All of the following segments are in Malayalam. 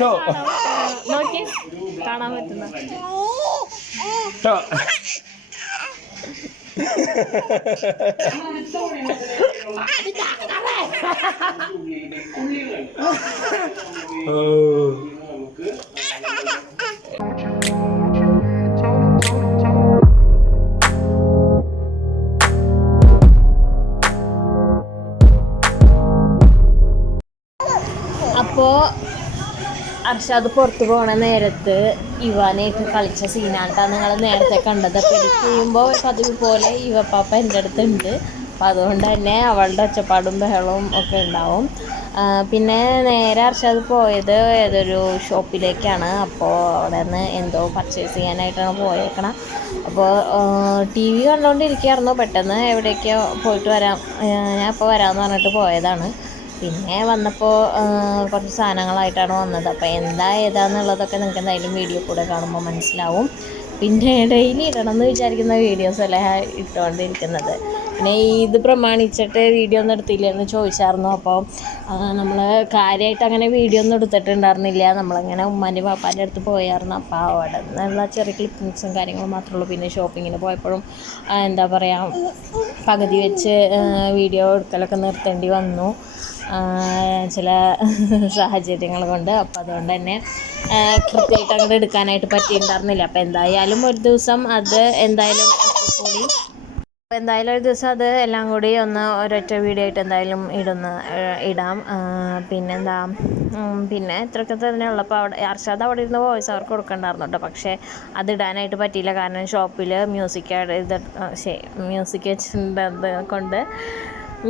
നോക്കി കാണാൻ പറ്റുന്ന അപ്പോൾ അർഷാദ് പുറത്ത് പോകണ നേരത്ത് ഇവാനായിട്ട് കളിച്ച സീനായിട്ടാണ് നിങ്ങൾ നേരത്തെ കണ്ടത്. അപ്പോൾ എഡിറ്റ് ചെയ്യുമ്പോൾ പതിവ് പോലെ ഇവപ്പാപ്പ എൻ്റെ അടുത്തുണ്ട്. അപ്പോൾ അതുകൊണ്ട് തന്നെ അവളുടെ ഒച്ചപ്പാടും ബഹളവും ഒക്കെ ഉണ്ടാവും. പിന്നെ നേരെ അർഷാദ് പോയത് ഏതൊരു ഷോപ്പിലേക്കാണ്. അപ്പോൾ അവിടെ നിന്ന് എന്തോ പർച്ചേസ് ചെയ്യാനായിട്ടാണ് പോയേക്കണം. അപ്പോൾ ടി വി കണ്ടുകൊണ്ടിരിക്കുകയായിരുന്നു. പെട്ടെന്ന് എവിടേക്കോ പോയിട്ട് വരാം, ഞാൻ ഇപ്പോൾ വരാമെന്ന് പറഞ്ഞിട്ട് പോയതാണ്. പിന്നെ വന്നപ്പോൾ കുറച്ച് സാധനങ്ങളായിട്ടാണ് വന്നത്. അപ്പോൾ എന്താ ഏതാണെന്നുള്ളതൊക്കെ നിങ്ങൾക്ക് എന്തായാലും വീഡിയോ കൂടെ കാണുമ്പോൾ മനസ്സിലാവും. പിന്നെ ഡെയിലി ഇടണം എന്ന് വിചാരിക്കുന്ന വീഡിയോസല്ല ഇട്ടുകൊണ്ടിരിക്കുന്നത്. പിന്നെ ഇത് പ്രമാണിച്ചിട്ട് വീഡിയോ ഒന്നും എടുത്തില്ലെന്ന് ചോദിച്ചായിരുന്നു. അപ്പോൾ നമ്മൾ കാര്യമായിട്ട് അങ്ങനെ വീഡിയോ ഒന്നും എടുത്തിട്ടുണ്ടായിരുന്നില്ല. നമ്മളിങ്ങനെ ഉമ്മാൻ്റെ പാപ്പാൻ്റെ അടുത്ത് പോയായിരുന്നു. അപ്പോൾ അവിടെ നിന്നുള്ള ചെറിയ ക്ലിപ്പിങ്സും കാര്യങ്ങളും മാത്രമേ ഉള്ളൂ. പിന്നെ ഷോപ്പിങ്ങിന് പോയപ്പോഴും എന്താ പറയുക, പകുതി വെച്ച് വീഡിയോ എടുക്കലൊക്കെ നിർത്തേണ്ടി വന്നു ചില സാഹചര്യങ്ങൾ കൊണ്ട്. അപ്പോൾ അതുകൊണ്ട് തന്നെ കൃത്യമായിട്ട് അങ്ങോട്ട് എടുക്കാനായിട്ട് പറ്റിയിട്ടുണ്ടായിരുന്നില്ല. അപ്പോൾ എന്തായാലും ഒരു ദിവസം അത് എന്തായാലും ഒരു ദിവസം അത് എല്ലാം കൂടി ഒന്ന് ഒരൊറ്റ വീഡിയോ ആയിട്ട് എന്തായാലും ഇടാം. പിന്നെന്താ, പിന്നെ ഇത്രയൊക്കെ തന്നെ ഉള്ളപ്പോൾ അവിടെ അർഷാദ് അവിടെ ഇരുന്ന് വോയിസ് അവർക്ക് കൊടുക്കണ്ടായിരുന്നു കേട്ടോ. പക്ഷേ അത് ഇടാനായിട്ട് പറ്റിയില്ല. കാരണം ഷോപ്പിൽ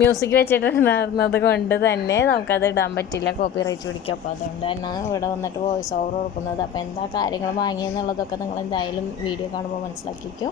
മ്യൂസിക് വെച്ചിട്ടുണ്ടായിരുന്നത് കൊണ്ട് തന്നെ നമുക്കത് ഇടാൻ പറ്റില്ല, കോപ്പിറൈറ്റ് പിടിക്കും. അപ്പോൾ അതുകൊണ്ട് തന്നെ ഇവിടെ വന്നിട്ട് വോയിസ് ഓവർ കൊടുക്കുന്നത്. അപ്പോൾ എന്താ കാര്യങ്ങൾ വാങ്ങിയെന്നുള്ളതൊക്കെ നിങ്ങൾ എന്തായാലും വീഡിയോ കാണുമ്പോൾ മനസ്സിലാക്കിക്കോ.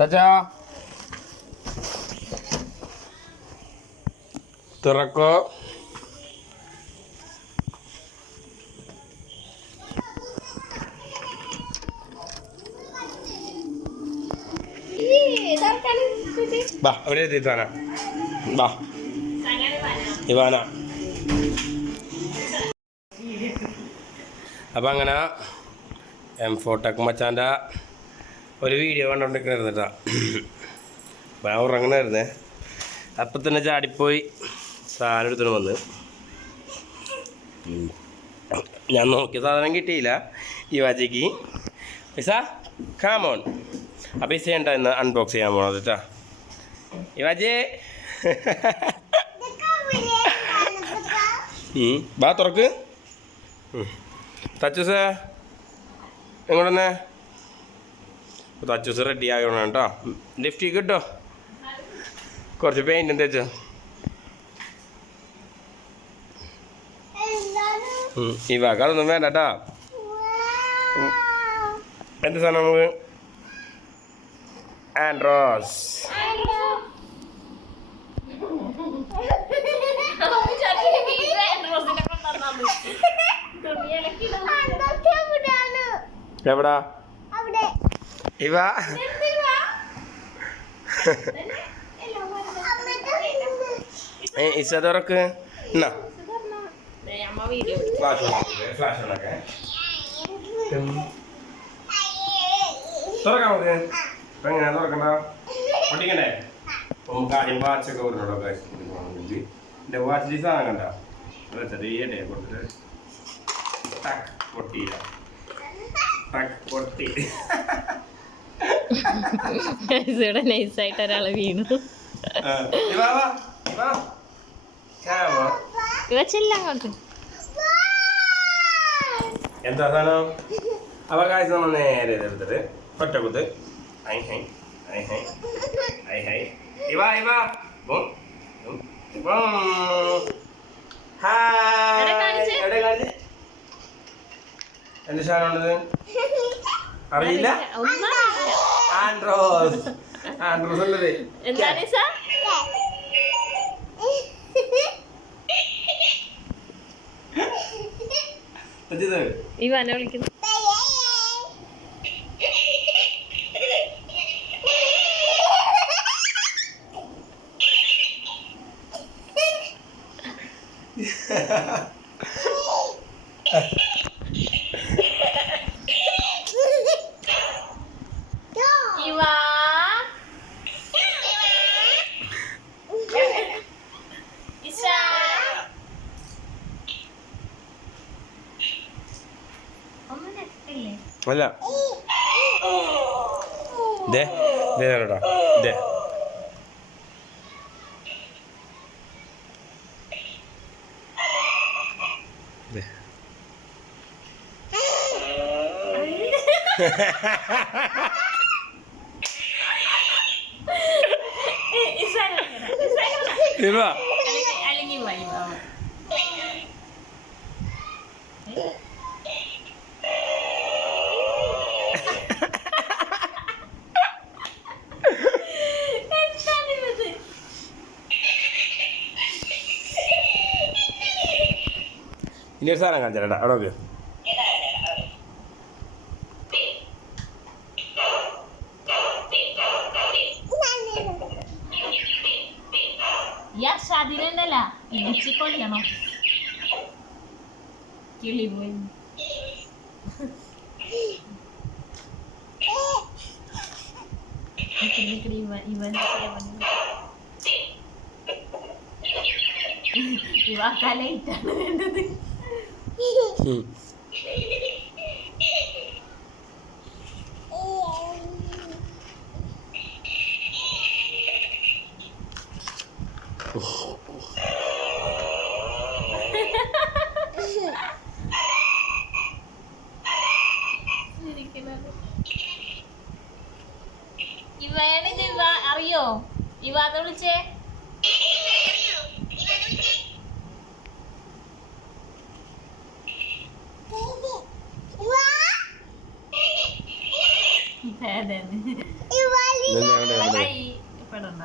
തച്ചാ തുറക്കോ. ബാ അവിടെ എത്തിത്താന ബാ ഇവാന. അപ്പം അങ്ങനെ M4 മച്ചാൻ്റെ ഒരു വീഡിയോ കണ്ടുകൊണ്ടിരിക്കണായിരുന്നു കേട്ടോ. അപ്പം ഞാൻ ഉറങ്ങണമായിരുന്നേ. അപ്പം തന്നെ ചാടിപ്പോയി സാധനം എടുത്തിട്ട് വന്ന് ഞാൻ നോക്കിയ സാധനം കിട്ടിയില്ല ഈ വാച്ചയ്ക്ക്. പൈസ കാമോൺ. ആ പൈസ ഉണ്ടോ ഇന്ന് അൺബോക്സ് ചെയ്യാൻ പോണത് കേട്ടോ ഈ വാച്ചേ. ബാ തുറക്ക്. തച്ചൂസ് എങ്ങോട്ടന്നെ തച്ചൂസ് റെഡി ആകണം കേട്ടോ. ലിഫ്റ്റ് കിട്ടോ കുറച്ച് പെയിൻറ്റും തേച്ചോ. ഈ വാക്ക് അതൊന്നും വേണ്ട കേട്ടോ. എന്ത് സാധനം നമുക്ക് ആൻഡ്രോസ് എവിടാ ഇവ ഇസതൊറക്ക് എന്നാ ഫ്ലാഷ് ഓണാക്കെ തുറക്കാം നമുക്ക് ഇപ്പം എങ്ങനെയാ തുറക്കണ്ട പൊട്ടിക്കണ്ടേ നമുക്ക് ആദ്യം വാച്ചൊക്കെ പറഞ്ഞോളൂ എൻ്റെ വാച്ചിൽ സാധനം കണ്ട ചെറിയ കൊടുത്തിട്ട് ടക്ക് പൊട്ടിയില്ല ടക്ക് പൊട്ടി ഇവിടെ നൈസായിട്ട് ഒരാള് വീണു വെച്ചില്ല അങ്ങോട്ട് എന്താ സാധനം അവകാശം നമ്മൾ നേരെ എടുത്തിട്ട് ഒറ്റക്കുത്ത് ഐ ഹൈ ഐ ഹൈ ഐ ഹൈ ഇവ ഇവ ബും ബും ഹായ് എവിടെ കാണിച്ച് എന്ത് സാധനമാണിത് അറിയില്ല ആൻഡ്രോസ് ആൻഡ്രോസ് ഉള്ളത് എന്താണ് സാർ ഇവനെ വിളിക്കുന്നു അല്ല ദേ ദേ കേട്ടോ ദേ ദേ ഇവ അല്ലെങ്കിൽ ഇനി ഒരു സാധനം കാണിച്ചാ അവിടെ നോക്ക് അതിലല്ല ഇടിച്ചിക്കൊല്ലണം കിളി പോയി ഇവാക്കാലായിട്ടാണ് വേണ്ടത് ഇവയാണിത് ഇവ അറിയോ ഇവാത വിളിച്ചേ പെടണ്ട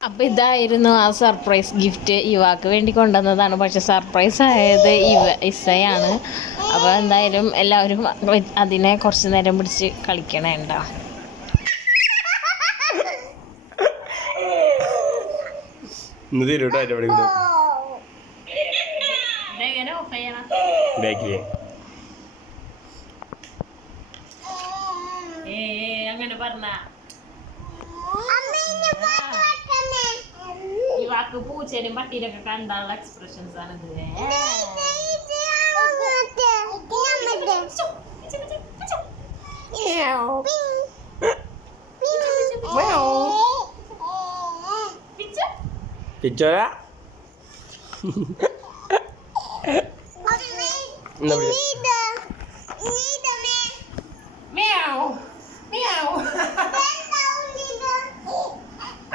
അപ്പൊ ഇതായിരുന്നു ആ സർപ്രൈസ് ഗിഫ്റ്റ് ഇവാക്ക് വേണ്ടി കൊണ്ടുവന്നതാണ്. പക്ഷെ സർപ്രൈസ് ആയത് ഇസയാണ്. അപ്പോൾ എന്തായാലും എല്ലാവരും അതിനെ കുറച്ച് നേരം പിടിച്ച് കളിക്കണേണ്ട. അങ്ങനെ പറഞ്ഞ ഇവാക്ക് പൂച്ചേനും പട്ടീനൊക്കെ കണ്ടുള്ള എക്സ്പ്രഷൻസ് ആണിത്. പിച്ചോരാ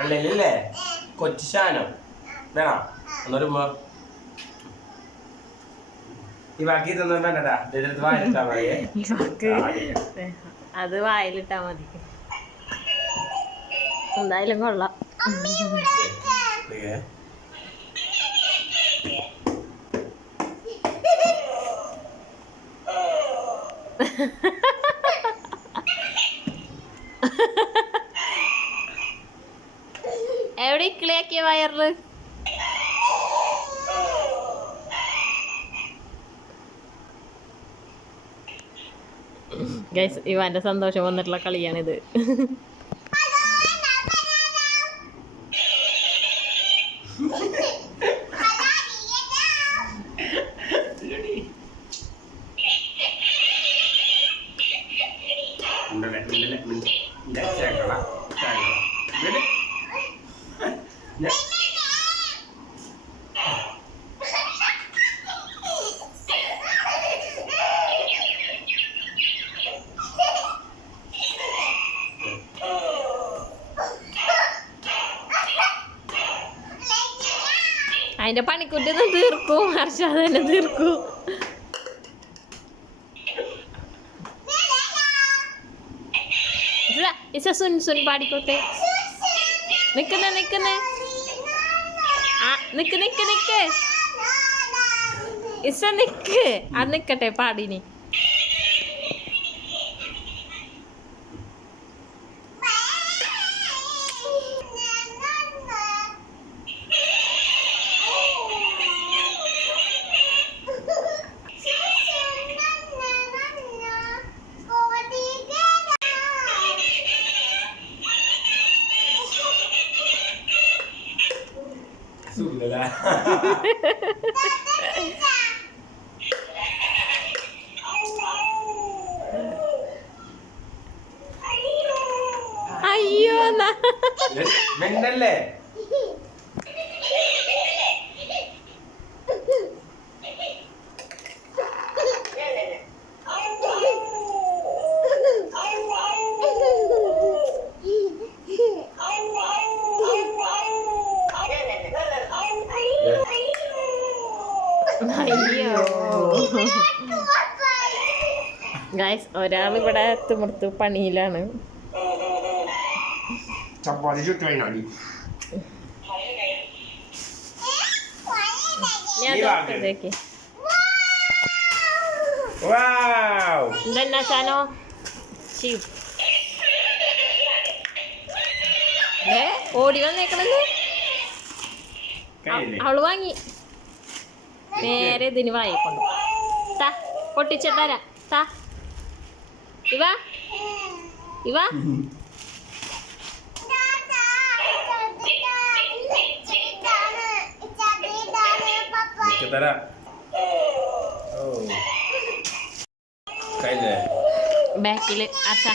അല്ലേ കൊച്ചു ശാനം വേണോ ഒന്നൊരു ഈ ബാക്കി ഇതൊന്നും വേണ്ടടാ ഇതിനകത്ത് വായിലിട്ടാ മതിയേ അത് വായിലിട്ടാ മതി എന്തായാലും കൊള്ളാം എവിടെ ഇക്കിളിയാക്കിയ വയറില് ഗൈസ് ഇവാന്റെ സന്തോഷം വന്നിട്ടുള്ള കളിയാണിത് അതിന്റെ പണിക്കുറ്റൊന്നും തീർക്കും ഹർഷാദ് തന്നെ തീർക്കും ഇസ സുൻ സുൻ പാടിക്കോട്ടെ നിക്കുന്നേ ആ നിക്ക് ഇസ നിക്ക് അത് നിക്കട്ടെ പാടിനി അയ്യോ മിണ്ടല്ലേ അയ്യോ ഗൈസ് ഒരാൾ ഇവിടെ തിമിർത്ത് പണിയിലാണ് ചപ്പാത്തി ചുട്ടു ഇതെന്നാ സാനോ ഓടി വന്നേക്കണത് അവള് വാങ്ങി നേരെ ഇതിന് വായിക്കൊണ്ട് താ പൊട്ടിച്ചിട്ടാരാ താ ഇവ ബാക്കില് ആശ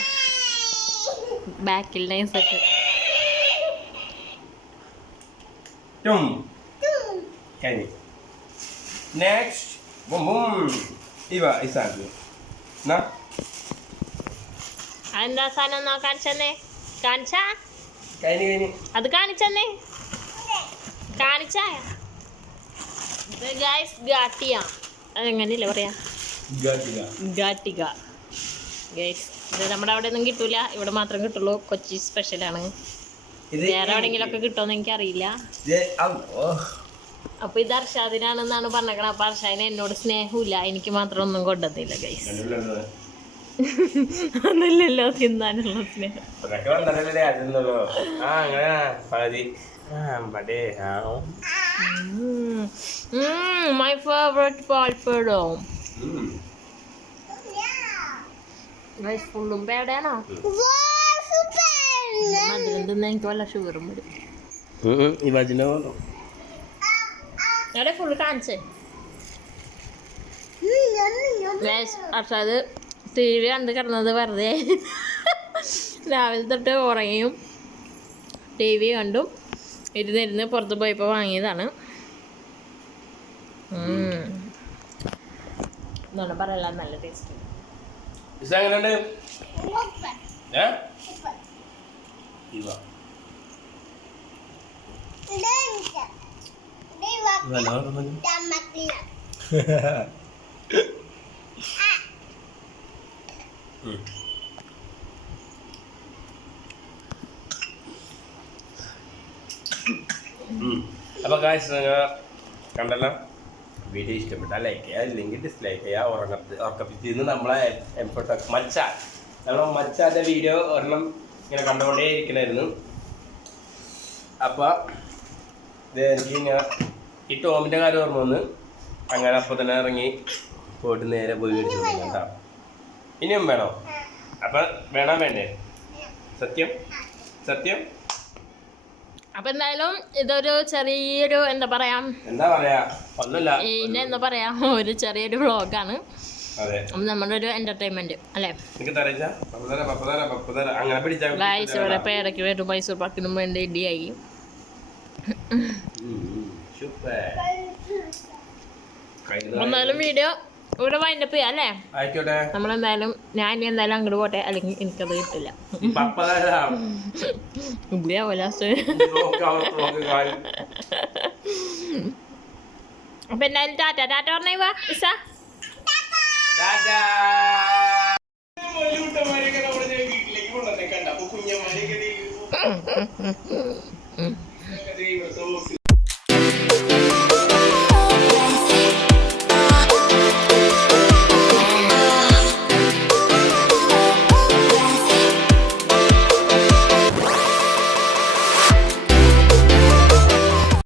ബാക്കിൽ നൈസൊക്കെ നെക്സ്റ്റ് ബും ബും ഇവ ഇസാക്ക് നാ എന്താ സാധനം കാണിച്ചെന്നേ കാണിച്ചാ അത് കാണിച്ചെന്നേ കാണിച്ചാ ഗൈസ് ഗാട്ടിയ അതെങ്ങനെയല്ലേ പറയാ ഗാട്ടിക ഗൈസ് ഇത് നമ്മുടെ അവിടെ ഒന്നും കിട്ടൂല ഇവിടെ മാത്രം കിട്ടുള്ളൂ കൊച്ചി സ്പെഷ്യലാണ് വേറെ എവിടെയെങ്കിലും ഒക്കെ കിട്ടുമെന്ന് എനിക്കറിയില്ല അപ്പൊ ഇത് അർഷാദിനാണെന്നാണ് പറഞ്ഞേക്കണത് അപ്പൊ അർഷാദിന് എന്നോട് സ്നേഹമില്ല എനിക്ക് മാത്രം ഒന്നും കൊണ്ടുവന്നില്ല ഗൈസ് ഒന്നുമില്ലല്ലോ തിന്നാനുള്ള സ്നേഹം മൈ ഫേവറേറ്റ് പാൽപ്പഴോ ഗൈസ് ഫുള്ളും പേടയാണോ മധുരം തിന്നാ എനിക്ക് വല്ല ഷുഗറും വരും അവിടെ ഫുള്ള് കാണിച്ചേ അർഷാദ് ടി വി കണ്ട് കിടന്നത് വെറുതെ രാവിലെ തൊട്ട് ഉറങ്ങിയും ടി വി കണ്ടും ഇരുന്നിരുന്ന് പുറത്ത് പോയപ്പോൾ വാങ്ങിയതാണ് എന്നാണ് പറയല നല്ല ടേസ്റ്റ് ഇസ എങ്ങനെയുണ്ട് ഏ ഇവ അപ്പൊ കാശ് കണ്ടല്ലോ വീഡിയോ ഇഷ്ടപ്പെട്ടാൽ ലൈക്ക് ചെയ്യുക അല്ലെങ്കിൽ ഡിസ്ലൈക്ക് ചെയ്യുക. ഉറക്കപ്പിച്ചിൽ നിന്ന് നമ്മളെ മച്ച നമ്മളെ മച്ചാൻ്റെ വീഡിയോ ഒരെണ്ണം ഇങ്ങനെ കണ്ടുകൊണ്ടേ ഇരിക്കണമായിരുന്നു. അപ്പോൾ ഇത് എനിക്ക് ഇങ്ങനെ ഈ ടോമിൻ്റെ കാര്യം ഓർമ്മ വന്ന് അങ്ങനെ അപ്പോൾ തന്നെ ഇറങ്ങി പോയിട്ട് നേരെ പോയി മേടിച്ചു കേട്ടോ. ഇനിയും വേണോ? അപ്പം വേണ്ടേ? സത്യം സത്യം. അപ്പൊ എന്തായാലും ഇതൊരു ചെറിയൊരു എന്താ പറയാ ഒന്നുമില്ല എന്താ പറയാ ഒരു ചെറിയൊരു വ്ളോഗാണ്. നമ്മുടെ ഒരു എന്റർടൈൻമെന്റ് അല്ലേ? ഇടയ്ക്ക് വരും മൈസൂർ പാക്കിനും വേണ്ടി ഇടിയായി. എന്തായാലും വീഡിയോ ഇവിടെ വൈൻഡപ്പ് ചെയ്യാം അല്ലേ? നമ്മളെന്തായാലും ഞാൻ എന്തായാലും അങ്ങോട്ട് പോട്ടെ, അല്ലെങ്കിൽ എനിക്കത് കിട്ടില്ല. അപ്പൊ എന്തായാലും ടാറ്റ ടാറ്റ പറഞ്ഞേ വാ ഇസ. കുഞ്ഞന്മാരെ